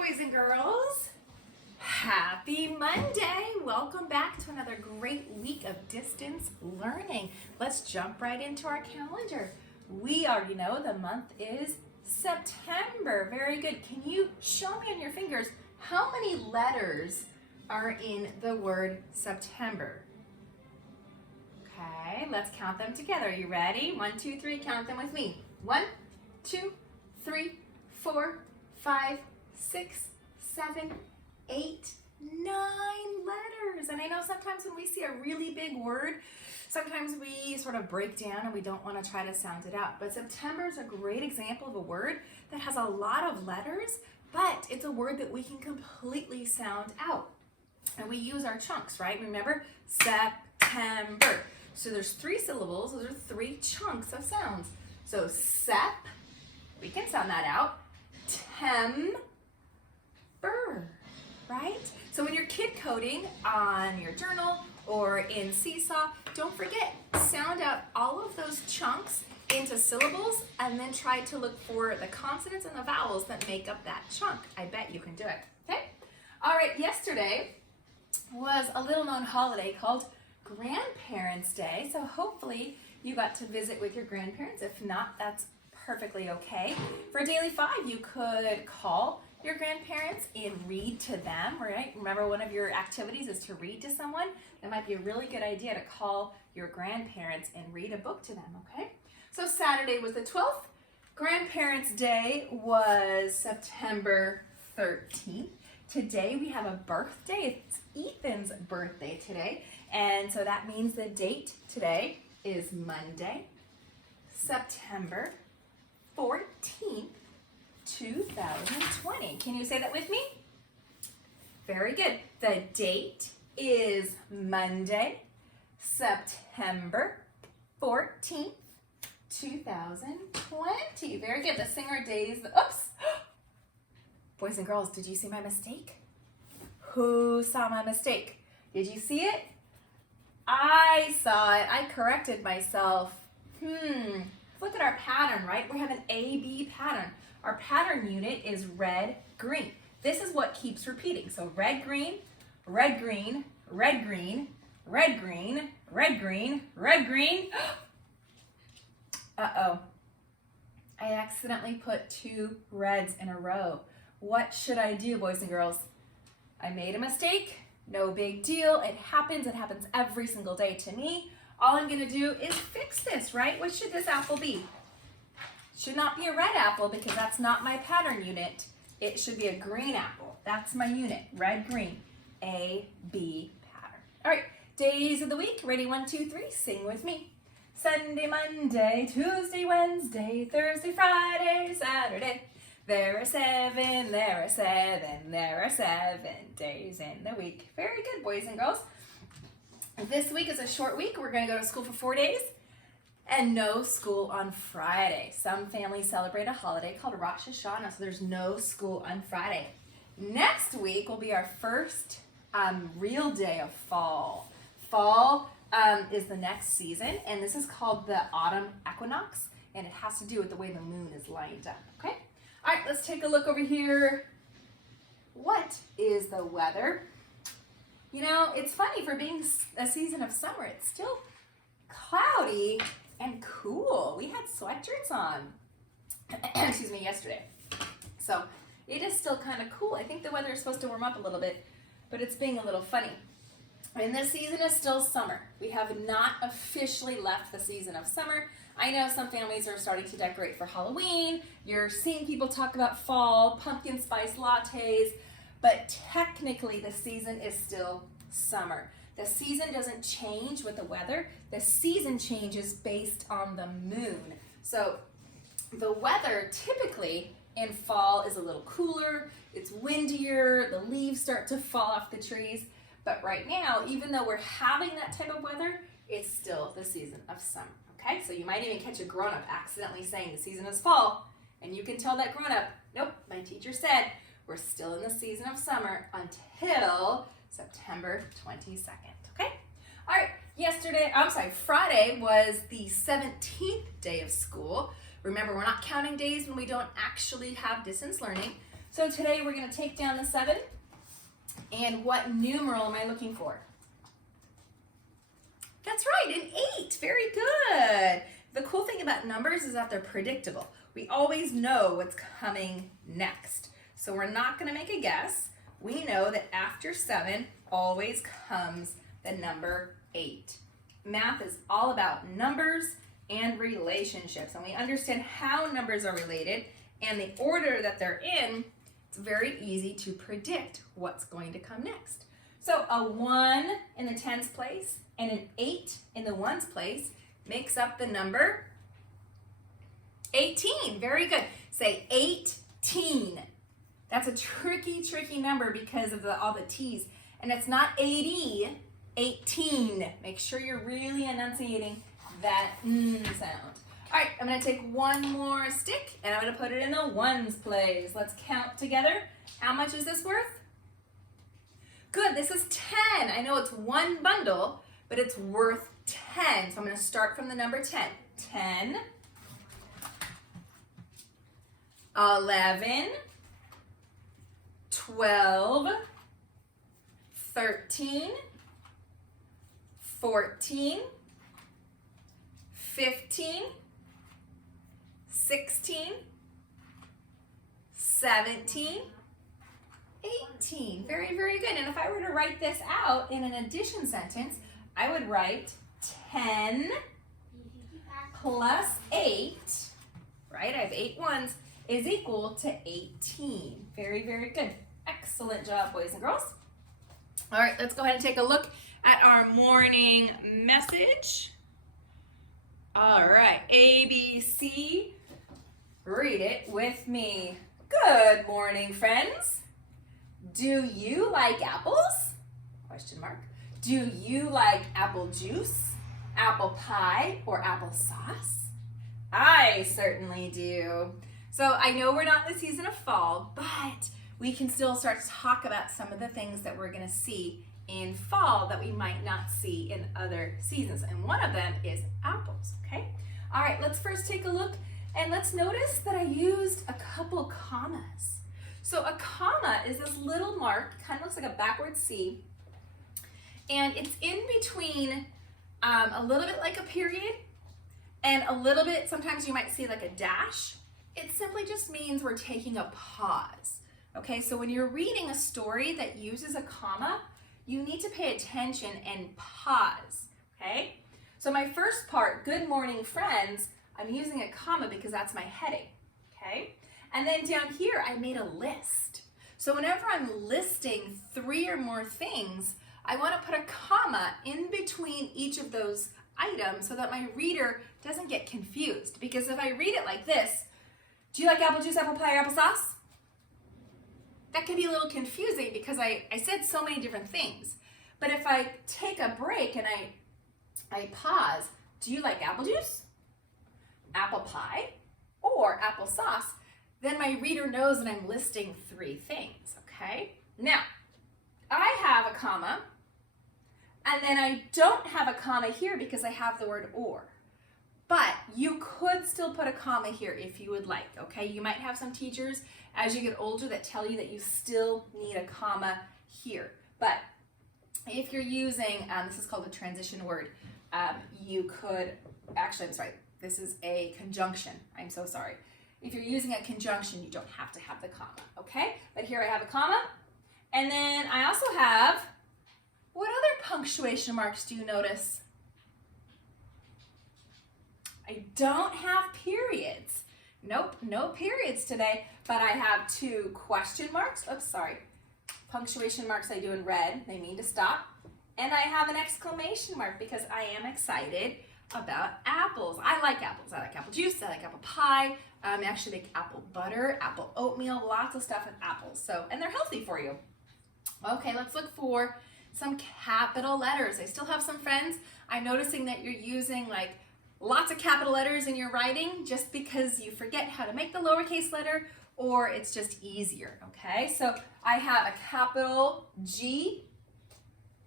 boys and girls. Happy Monday. Welcome back to another great week of distance learning. Let's jump right into our calendar. We already know the month is September. Very good. Can you show me on your fingers how many letters are in the word September? Okay, let's count them together. Are you ready? 1, 2, 3. Count them with me. 1, 2, 3, 4, 5, 6, 7, 8, 9 letters. And I know sometimes when we see a really big word, sometimes we sort of break down and we don't want to try to sound it out. But September is a great example of a word that has a lot of letters, but it's a word that we can completely sound out. And we use our chunks, right? Remember, September. So there's 3 syllables. Those are 3 chunks of sounds. So sep, we can sound that out. Tember, right? So when you're kid coding on your journal or in Seesaw, don't forget, sound out all of those chunks into syllables and then try to look for the consonants and the vowels that make up that chunk. I bet you can do it, okay? All right, yesterday was a little known holiday called Grandparents' Day. So hopefully you got to visit with your grandparents. If not, that's perfectly okay. For Daily 5, you could call your grandparents and read to them, right? Remember, one of your activities is to read to someone. That might be a really good idea to call your grandparents and read a book to them, okay? So Saturday was the 12th. Grandparents' Day was September 13th. Today we have a birthday. It's Ethan's birthday today. And so that means the date today is Monday, September 14th, 2020. Can you say that with me? Very good. The date is Monday, September 14th, 2020. Very good. Let's sing our days. Oops. Boys and girls, did you see my mistake? Who saw my mistake? Did you see it? I saw it. I corrected myself. Look at our pattern, right? We have an A-B pattern. Our pattern unit is red, green. This is what keeps repeating. So red, green, red, green, red, green, red, green, red, green, red, green. Uh-oh. I accidentally put 2 reds in a row. What should I do, boys and girls? I made a mistake. No big deal. It happens. It happens every single day to me. All I'm going to do is fix this, right? What should this apple be? It should not be a red apple because that's not my pattern unit. It should be a green apple. That's my unit. Red, green. A, B pattern. All right. Days of the week. Ready? 1, 2, 3. Sing with me. Sunday, Monday, Tuesday, Wednesday, Thursday, Friday, Saturday. There are 7, there are 7, there are 7 days in the week. Very good, boys and girls. This week is a short week. We're going to go to school for 4 days and no school on Friday. Some families celebrate a holiday called Rosh Hashanah, so there's no school on Friday. Next week will be our first real day of fall. Fall is the next season, and this is called the autumn equinox, and it has to do with the way the moon is lined up, okay? All right, let's take a look over here. What is the weather? You know, it's funny, for being a season of summer, it's still cloudy and cool. We had sweatshirts on, excuse me, yesterday. So it is still kind of cool. I think the weather is supposed to warm up a little bit, but it's being a little funny. And this season is still summer. We have not officially left the season of summer. I know some families are starting to decorate for Halloween. You're seeing people talk about fall, pumpkin spice lattes, but technically the season is still summer. The season doesn't change with the weather. The season changes based on the moon. So the weather typically in fall is a little cooler, it's windier, the leaves start to fall off the trees. But right now, even though we're having that type of weather, it's still the season of summer. Okay, so you might even catch a grown-up accidentally saying the season is fall, and you can tell that grown-up, nope, my teacher said we're still in the season of summer until September 22nd, okay? All right, Friday was the 17th day of school. Remember, we're not counting days when we don't actually have distance learning. So today we're going to take down the 7. And what numeral am I looking for? That's right, an 8. Very good. The cool thing about numbers is that they're predictable. We always know what's coming next. So we're not going to make a guess. We know that after 7 always comes the number 8. Math is all about numbers and relationships, and we understand how numbers are related and the order that they're in. It's very easy to predict what's going to come next. So a 1 in the tens place and an 8 in the ones place makes up the number 18. Very good. Say 18. That's a tricky number because of all the T's. And it's not 80, 18. Make sure you're really enunciating that sound. All right, I'm going to take one more stick and I'm going to put it in the ones place. Let's count together. How much is this worth? Good, this is 10. I know it's one bundle, but it's worth 10. So I'm going to start from the number 10. 10, 11, 12, 13, 14, 15, 16, 17, 18. Very, very good. And if I were to write this out in an addition sentence, I would write 10 plus 8, right? I have 8 ones, is equal to 18. Very, very good. Excellent job, boys and girls. All right, let's go ahead and take a look at our morning message. All right, ABC. Read it with me. Good morning, friends. Do you like apples? Question mark. Do you like apple juice, apple pie, or applesauce? I certainly do. So I know we're not in the season of fall, but we can still start to talk about some of the things that we're going to see in fall that we might not see in other seasons. And one of them is apples, okay? All right, let's first take a look and let's notice that I used a couple commas. So a comma is this little mark, kind of looks like a backward C, and it's in between a little bit like a period and a little bit, sometimes you might see like a dash. It simply just means we're taking a pause. Okay, so when you're reading a story that uses a comma, you need to pay attention and pause, okay? So my first part, good morning, friends, I'm using a comma because that's my heading, okay? And then down here, I made a list. So whenever I'm listing 3 or more things, I want to put a comma in between each of those items so that my reader doesn't get confused. Because if I read it like this, do you like apple juice, apple pie, or applesauce? That can be a little confusing because I said so many different things. But if I take a break and I pause, do you like apple juice, apple pie, or applesauce? Then my reader knows that I'm listing 3 things, okay? Now, I have a comma, and then I don't have a comma here because I have the word or. But you could still put a comma here if you would like, okay? You might have some teachers as you get older that tell you that you still need a comma here. But if you're using, this is called a transition word, you could, actually, I'm sorry, this is a conjunction. I'm so sorry. If you're using a conjunction, you don't have to have the comma, okay? But here I have a comma. And then I also have, what other punctuation marks do you notice? I don't have periods. Nope, no periods today, but I have 2 question marks. Oops, sorry. Punctuation marks I do in red, they mean to stop. And I have an exclamation mark because I am excited about apples. I like apples. I like apple juice, I like apple pie. I actually make apple butter, apple oatmeal, lots of stuff with apples. So, and they're healthy for you. Okay, let's look for some capital letters. I still have some friends. I'm noticing that you're using like lots of capital letters in your writing just because you forget how to make the lowercase letter or it's just easier, okay? So I have a capital G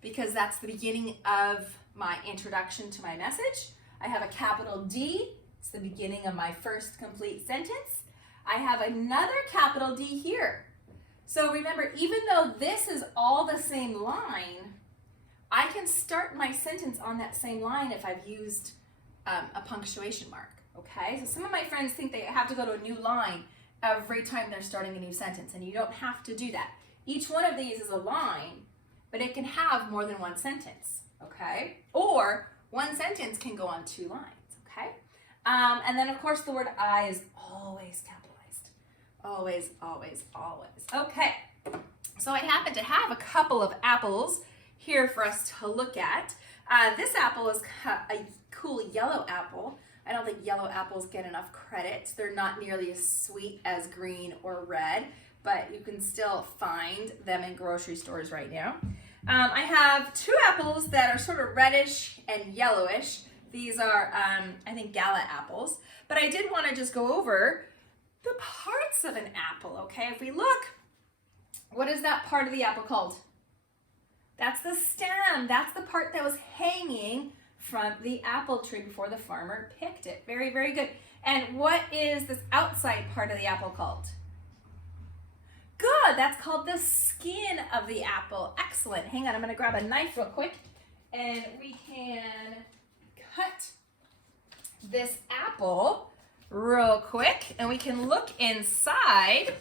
because that's the beginning of my introduction to my message. I have a capital D, it's the beginning of my first complete sentence. I have another capital D here. So remember, even though this is all the same line, I can start my sentence on that same line if I've used a punctuation mark, okay? So some of my friends think they have to go to a new line every time they're starting a new sentence, and you don't have to do that. Each one of these is a line, but it can have more than one sentence, okay? Or one sentence can go on 2 lines, okay? And then of course the word I is always capitalized. Always, always, always. Okay, so I happen to have a couple of apples here for us to look at. This apple is a cool yellow apple. I don't think yellow apples get enough credit. They're not nearly as sweet as green or red, but you can still find them in grocery stores right now. I have 2 apples that are sort of reddish and yellowish. These are, I think, Gala apples. But I did want to just go over the parts of an apple, okay? If we look, what is that part of the apple called? That's the stem. That's the part that was hanging from the apple tree before the farmer picked it. Very, very good. And what is this outside part of the apple called? Good. That's called the skin of the apple. Excellent. Hang on. I'm going to grab a knife real quick and we can cut this apple real quick and we can look inside.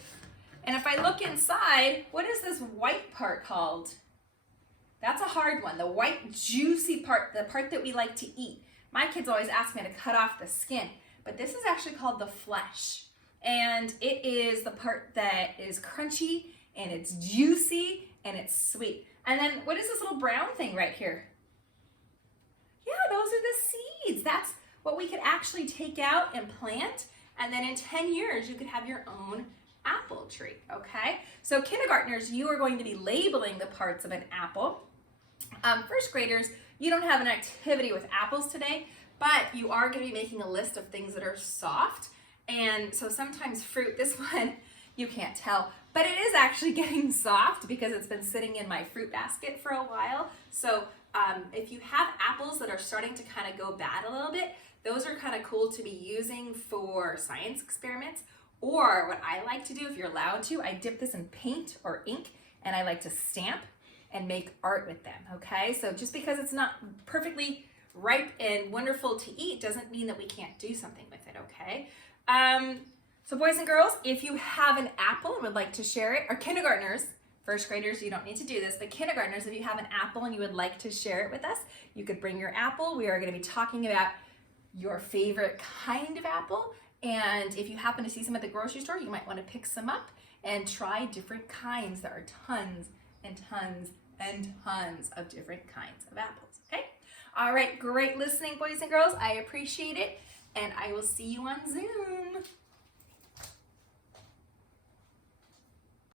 And if I look inside, what is this white part called? That's a hard one. The white juicy part, the part that we like to eat. My kids always ask me to cut off the skin, but this is actually called the flesh. And it is the part that is crunchy and it's juicy and it's sweet. And then what is this little brown thing right here? Yeah, those are the seeds. That's what we could actually take out and plant. And then in 10 years, you could have your own apple tree, okay? So kindergartners, you are going to be labeling the parts of an apple. First graders, you don't have an activity with apples today, but you are going to be making a list of things that are soft. And so sometimes fruit, this one, you can't tell, but it is actually getting soft because it's been sitting in my fruit basket for a while. So if you have apples that are starting to kind of go bad a little bit, those are kind of cool to be using for science experiments. Or what I like to do, if you're allowed to, I dip this in paint or ink and I like to stamp and make art with them, okay? So just because it's not perfectly ripe and wonderful to eat doesn't mean that we can't do something with it, okay? So boys and girls, if you have an apple and would like to share it, or kindergartners, first graders, you don't need to do this, but kindergartners, if you have an apple and you would like to share it with us, you could bring your apple. We are going to be talking about your favorite kind of apple. And if you happen to see some at the grocery store, you might want to pick some up and try different kinds. There are tons and tons and tons of different kinds of apples, okay? All right, great listening, boys and girls. I appreciate it, and I will see you on Zoom.